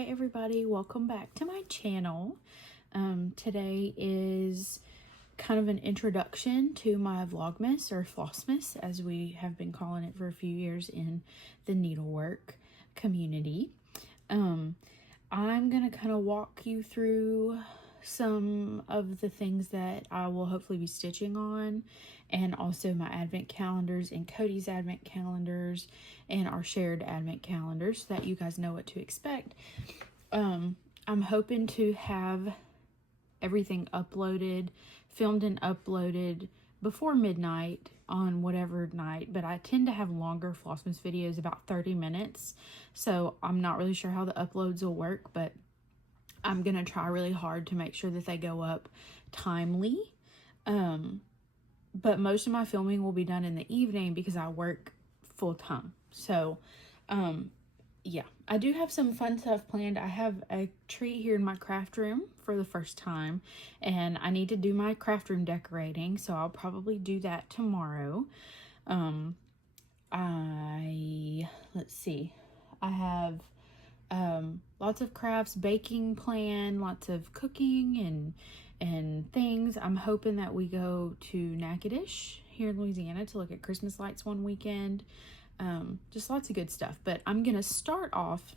Hi everybody, welcome back to my channel. Today is kind of an introduction to my Vlogmas or Flossmas, as we have been calling it for a few years in the needlework community. I'm gonna kind of walk you through some of the things that I will hopefully be stitching on, and also my advent calendars and Cody's advent calendars and our shared advent calendars, so that you guys know what to expect. I'm hoping to have everything uploaded, filmed and uploaded before midnight on whatever night, but I tend to have longer Flossmas videos, about 30 minutes, so I'm not really sure how the uploads will work, but I'm gonna try really hard to make sure that they go up timely. But most of my filming will be done in the evening because I work full time. So, yeah, I do have some fun stuff planned. I have a treat here in my craft room for the first time, and I need to do my craft room decorating, so I'll probably do that tomorrow. Let's see, I have lots of crafts, baking plan, lots of cooking and things. I'm hoping that we go to Natchitoches here in Louisiana to look at Christmas lights one weekend. Just lots of good stuff. But I'm gonna start off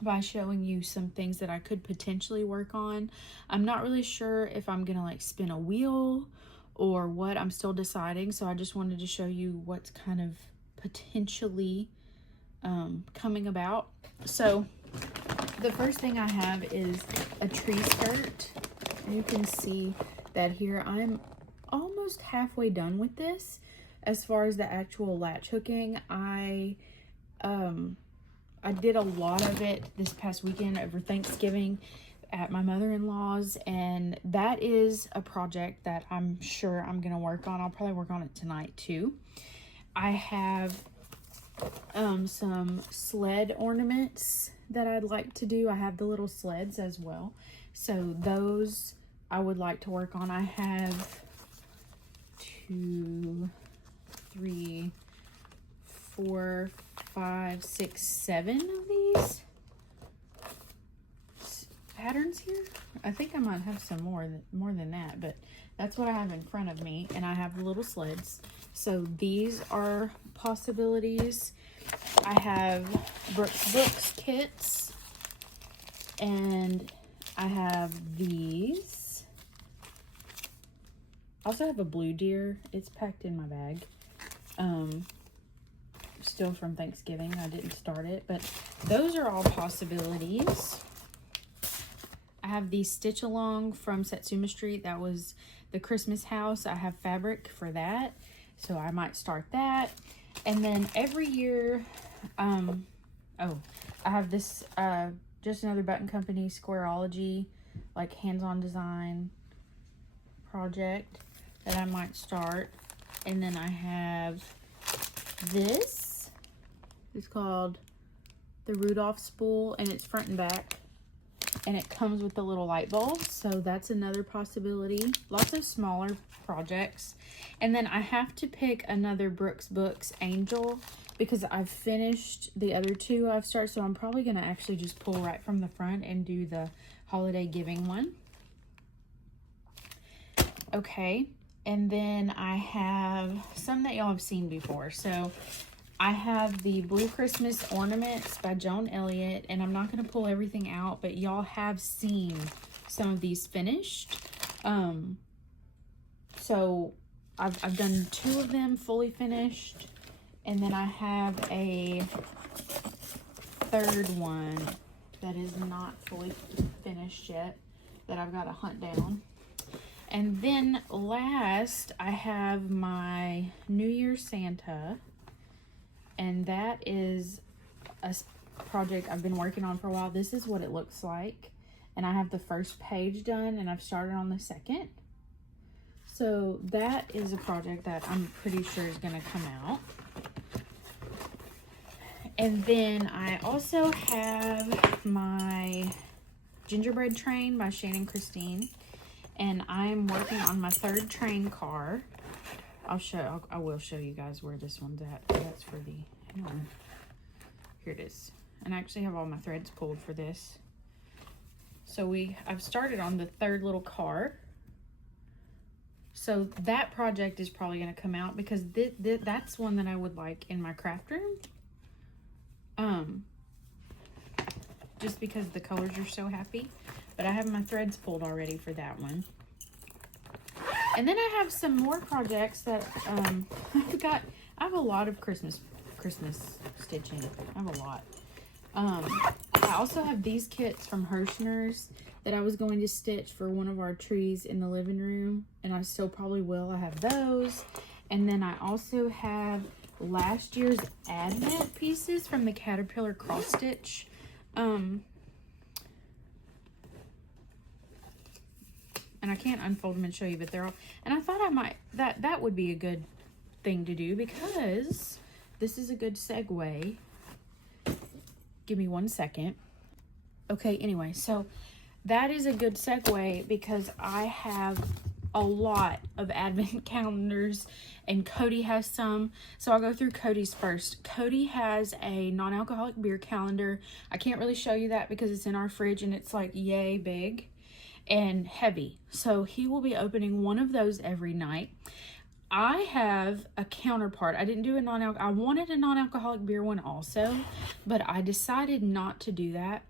by showing you some things that I could potentially work on. I'm not really sure if I'm gonna like spin a wheel or what. I'm still deciding, so I just wanted to show you what's kind of potentially coming about. So the first thing I have is a tree skirt, and you can see that here I'm almost halfway done with this. As far as the actual latch hooking, I did a lot of it this past weekend over Thanksgiving at my mother-in-law's, and that is a project that I'm sure I'm gonna work on. I'll probably work on it tonight too. I have some sled ornaments that I'd like to do. I have the little sleds as well, so those I would like to work on. I have 2, 3, 4, 5, 6, 7 of these patterns here. I think I might have some more than that, but that's what I have in front of me, and I have the little sleds. So these are possibilities. I have Books kits, and I have these. I also have a blue deer. It's packed in my bag. Still from Thanksgiving. I didn't start it, but those are all possibilities. I have the Stitch Along from Satsuma Street. That was the Christmas house. I have fabric for that, so I might start that. And then every year, I have this Just Another Button Company Squareology, like hands-on design project that I might start. And then I have this. It's called the Rudolph Spool, and it's front and back, and it comes with the little light bulbs, so that's another possibility. Lots of smaller projects. And then I have to pick another Brooks Books Angel because I've finished the other two I've started, so I'm probably going to actually just pull right from the front and do the holiday giving one. Okay, and then I have some that y'all have seen before. So I have the Blue Christmas Ornaments by Joan Elliott, and I'm not going to pull everything out, but y'all have seen some of these finished. So I've done 2 of them fully finished, and then I have a third one that is not fully finished yet that I've got to hunt down. And then last, I have my New Year Santa, and that is a project I've been working on for a while. This is what it looks like, and I have the first page done, and I've started on the second. So that is a project that I'm pretty sure is going to come out. And then I also have my Gingerbread Train by Shannon Christine, and I'm working on my 3rd train car. I will show you guys where this one's at. That's for the, hang on. Here it is. And I actually have all my threads pulled for this. So I've started on the third little car. So that project is probably going to come out because that's one that I would like in my craft room. Just because the colors are so happy. But I have my threads pulled already for that one. And then I have some more projects that I have a lot of Christmas stitching. I have a lot. I also have these kits from Hirschner's that I was going to stitch for one of our trees in the living room, and I still probably will. I have those. And then I also have last year's Advent pieces from the Caterpillar cross stitch. And I can't unfold them and show you, but they're all, and I thought I might, that would be a good thing to do because this is a good segue. Give me 1 second. Okay, anyway, so that is a good segue because I have a lot of advent calendars and Cody has some. So I'll go through Cody's first. Cody has a non-alcoholic beer calendar. I can't really show you that because it's in our fridge and it's like yay big and heavy. So he will be opening one of those every night. I have a counterpart. I didn't do a I wanted a non-alcoholic beer one also, but I decided not to do that.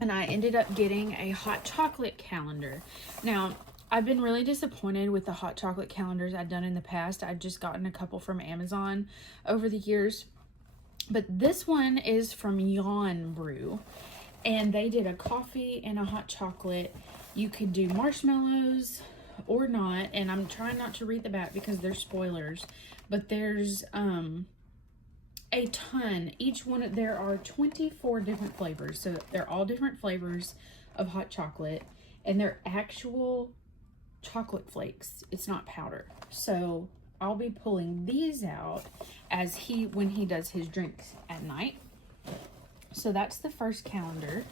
And I ended up getting a hot chocolate calendar. Now, I've been really disappointed with the hot chocolate calendars I've done in the past. I've just gotten a couple from Amazon over the years. But this one is from Yall Brew. And they did a coffee and a hot chocolate. You could do marshmallows or not. And I'm trying not to read the back because they're spoilers. But there's a ton. Each one, there are 24 different flavors. So they're all different flavors of hot chocolate. And they're actual chocolate flakes. It's not powder. So I'll be pulling these out as when he does his drinks at night. So that's the first calendar.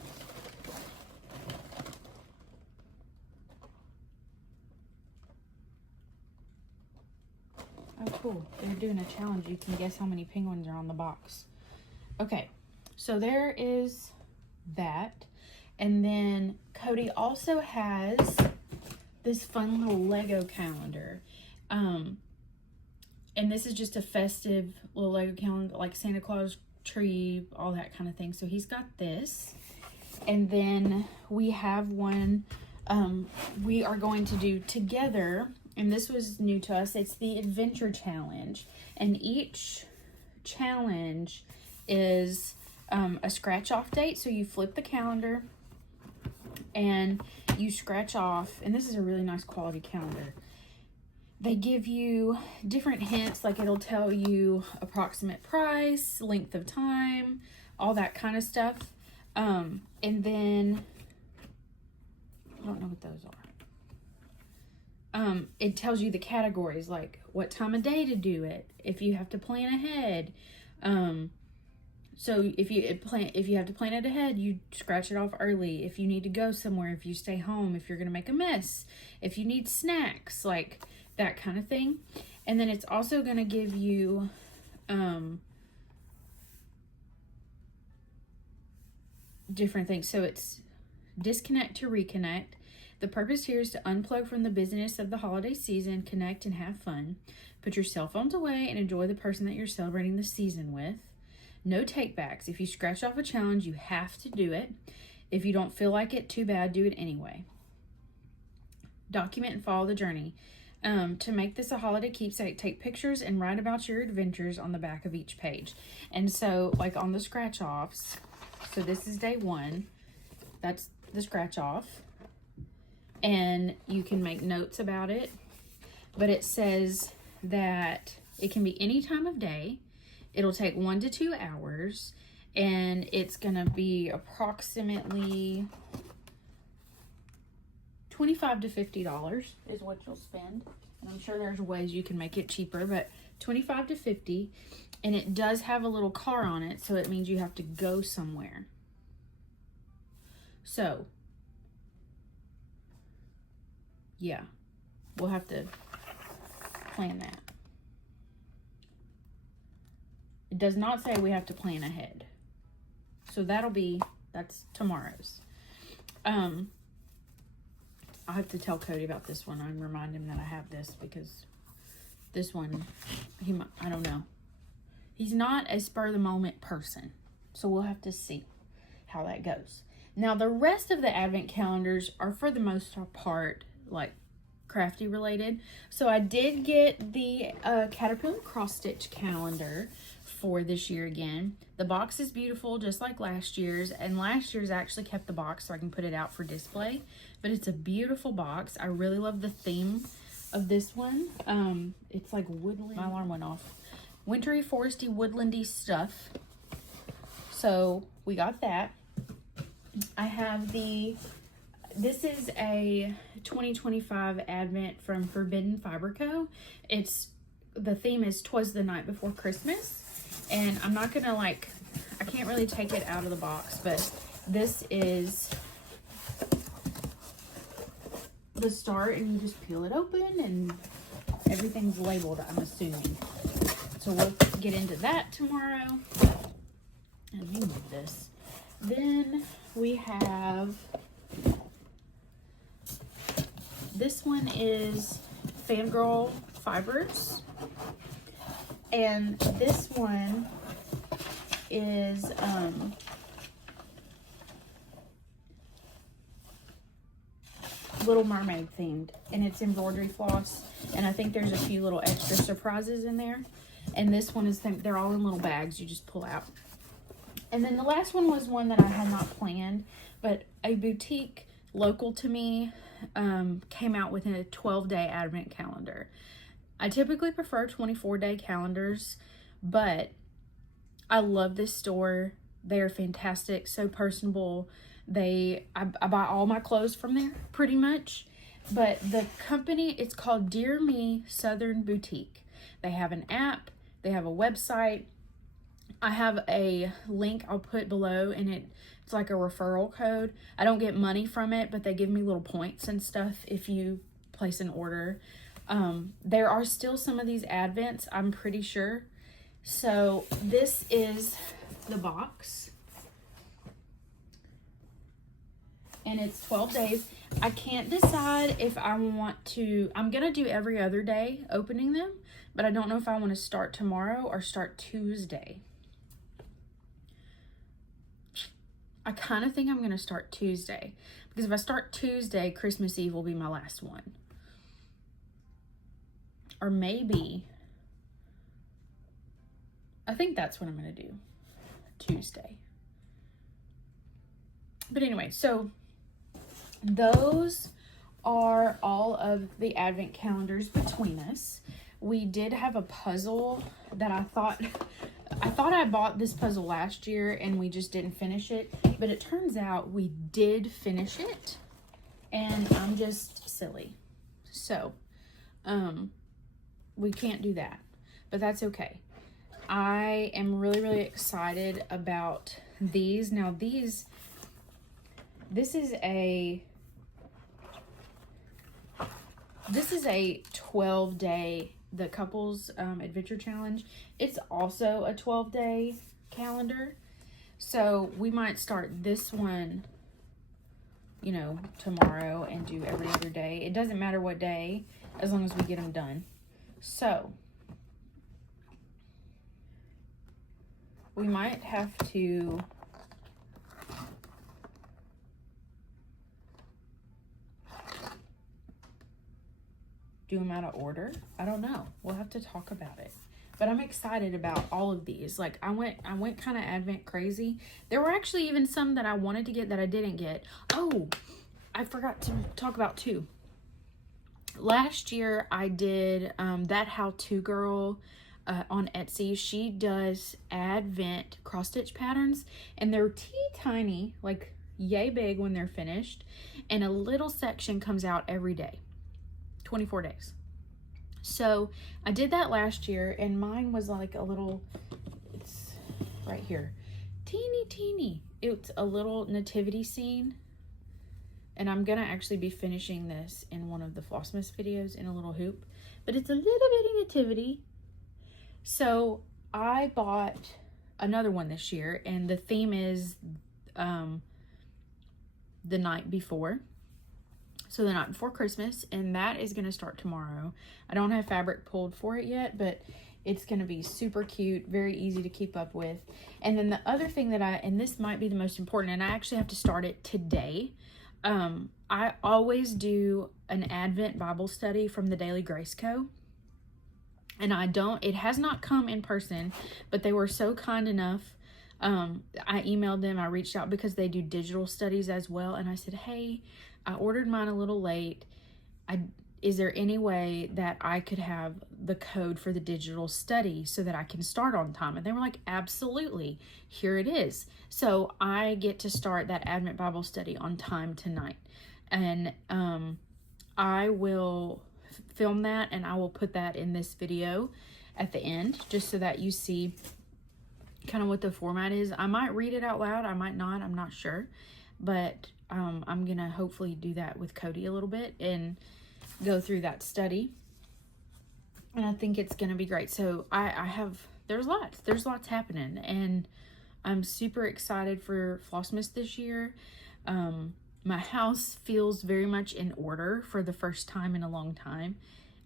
Oh, cool. They're doing a challenge. You can guess how many penguins are on the box. Okay, so there is that. And then Cody also has this fun little Lego calendar. And this is just a festive little Lego calendar, like Santa Claus tree, all that kind of thing. So he's got this. And then we have one we are going to do together. And this was new to us. It's the Adventure Challenge. And each challenge is a scratch off date. So you flip the calendar and you scratch off. And this is a really nice quality calendar. They give you different hints, like it'll tell you approximate price, length of time, all that kind of stuff. And then, I don't know what those are. It tells you the categories, like what time of day to do it, if you have to plan ahead. So if you have to plan it ahead, you scratch it off early. If you need to go somewhere, if you stay home, if you're going to make a mess, if you need snacks, like that kind of thing. And then it's also going to give you different things. So it's disconnect to reconnect. The purpose here is to unplug from the busyness of the holiday season, connect and have fun. Put your cell phones away and enjoy the person that you're celebrating the season with. No takebacks. If you scratch off a challenge, you have to do it. If you don't feel like it, too bad, do it anyway. Document and follow the journey. To make this a holiday keepsake, take pictures and write about your adventures on the back of each page. And so, like on the scratch offs, so this is day 1. That's the scratch off. And you can make notes about it. But it says that it can be any time of day. It'll take 1 to 2 hours. And it's going to be approximately $25 to $50 is what you'll spend. And I'm sure there's ways you can make it cheaper, but $25 to $50. And it does have a little car on it, so it means you have to go somewhere. So, yeah, we'll have to plan that. It does not say we have to plan ahead. So that'll be That's tomorrow's. I have to tell Cody about this one and remind him that I have this, because this one, I don't know. He's not a spur of the moment person. So we'll have to see how that goes. Now, the rest of the advent calendars are for the most part like crafty related. So I did get the Caterpillar cross stitch calendar for this year again. The box is beautiful, just like last year's, and last year's I actually kept the box so I can put it out for display. But it's a beautiful box. I really love the theme of this one. It's like woodland. My alarm went off. Wintry, foresty, woodlandy stuff. So we got that. I have this is a 2025 Advent from Forbidden Fiber Co. The theme is 'Twas the Night Before Christmas. And I'm not gonna I can't really take it out of the box, but this is the start, and you just peel it open and everything's labeled, I'm assuming. So we'll get into that tomorrow. Let me move this. Then we have, this one is Fangirl Fibers. And this one is Little Mermaid themed, and it's embroidery floss, and I think there's a few little extra surprises in there. And this one is, they're all in little bags you just pull out. And then the last one was one that I had not planned, but a boutique local to me came out with a 12-day advent calendar. I typically prefer 24-day calendars, but I love this store. They're fantastic, so personable. I buy all my clothes from there, pretty much. But the company, it's called Dear Me Southern Boutique. They have an app. They have a website. I have a link I'll put below, and it's like a referral code. I don't get money from it, but they give me little points and stuff if you place an order. There are still some of these Advents, I'm pretty sure. So this is the box. And it's 12 days. I can't decide if I want to, I'm going to do every other day opening them, but I don't know if I want to start tomorrow or start Tuesday. I kind of think I'm going to start Tuesday, because if I start Tuesday, Christmas Eve will be my last one. Or maybe, I think that's what I'm going to do, Tuesday. But anyway, so those are all of the advent calendars between us. We did have a puzzle that I thought I bought this puzzle last year and we just didn't finish it, but it turns out we did finish it, and I'm just silly. So, we can't do that, but that's okay. I am really, really excited about these. Now this is a 12-day, the couples adventure challenge. It's also a 12-day calendar. So we might start this one, you know, tomorrow and do every other day. It doesn't matter what day, as long as we get them done. So we might have to do them out of order. I don't know. We'll have to talk about it. But I'm excited about all of these. Like, I went kind of Advent crazy. There were actually even some that I wanted to get that I didn't get. Oh, I forgot to talk about two. Last year, I did that how-to girl on Etsy. She does Advent cross-stitch patterns, and they're teeny-tiny, like yay big when they're finished, and a little section comes out every day, 24 days. So I did that last year, and mine was like a little, it's right here, teeny. It's a little nativity scene. And I'm going to actually be finishing this in one of the Flossmas videos in a little hoop. But it's a little bitty nativity. So I bought another one this year. And the theme is the night before. So the night before Christmas, and that is going to start tomorrow. I don't have fabric pulled for it yet, but it's going to be super cute, very easy to keep up with. And then the other thing that and this might be the most important, and I actually have to start it today. I always do an Advent Bible study from the Daily Grace Co. And it has not come in person, but they were so kind enough. I emailed them, I reached out because they do digital studies as well. And I said, hey, I ordered mine a little late. Is there any way that I could have the code for the digital study so that I can start on time? And they were like, absolutely, here it is. So I get to start that Advent Bible study on time tonight. And I will film that and I will put that in this video at the end, just so that you see kind of what the format is. I might read it out loud, I might not, I'm not sure. But I'm gonna hopefully do that with Cody a little bit and go through that study, and I think it's gonna be great. So there's lots happening, and I'm super excited for Flossmas this year. My house feels very much in order for the first time in a long time.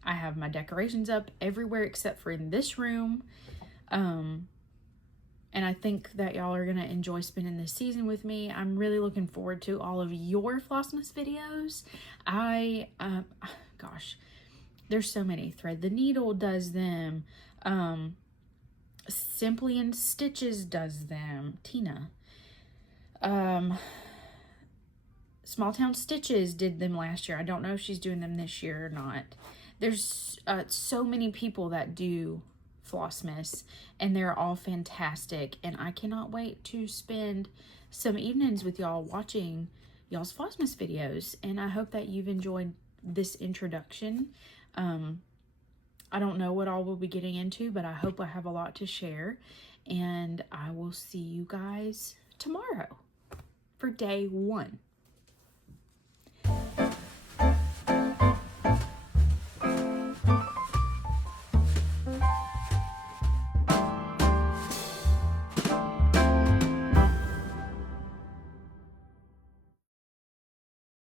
I have my decorations up everywhere except for in this room. And I think that y'all are going to enjoy spending this season with me. I'm really looking forward to all of your Flossmas videos. Gosh, there's so many. Thread the Needle does them. Simply in Stitches does them. Tina. Small Town Stitches did them last year. I don't know if she's doing them this year or not. There's so many people that do Flossmas, and they're all fantastic, and I cannot wait to spend some evenings with y'all watching y'all's Flossmas videos. And I hope that you've enjoyed this introduction. I don't know what all we'll be getting into, but I hope I have a lot to share, and I will see you guys tomorrow for day 1.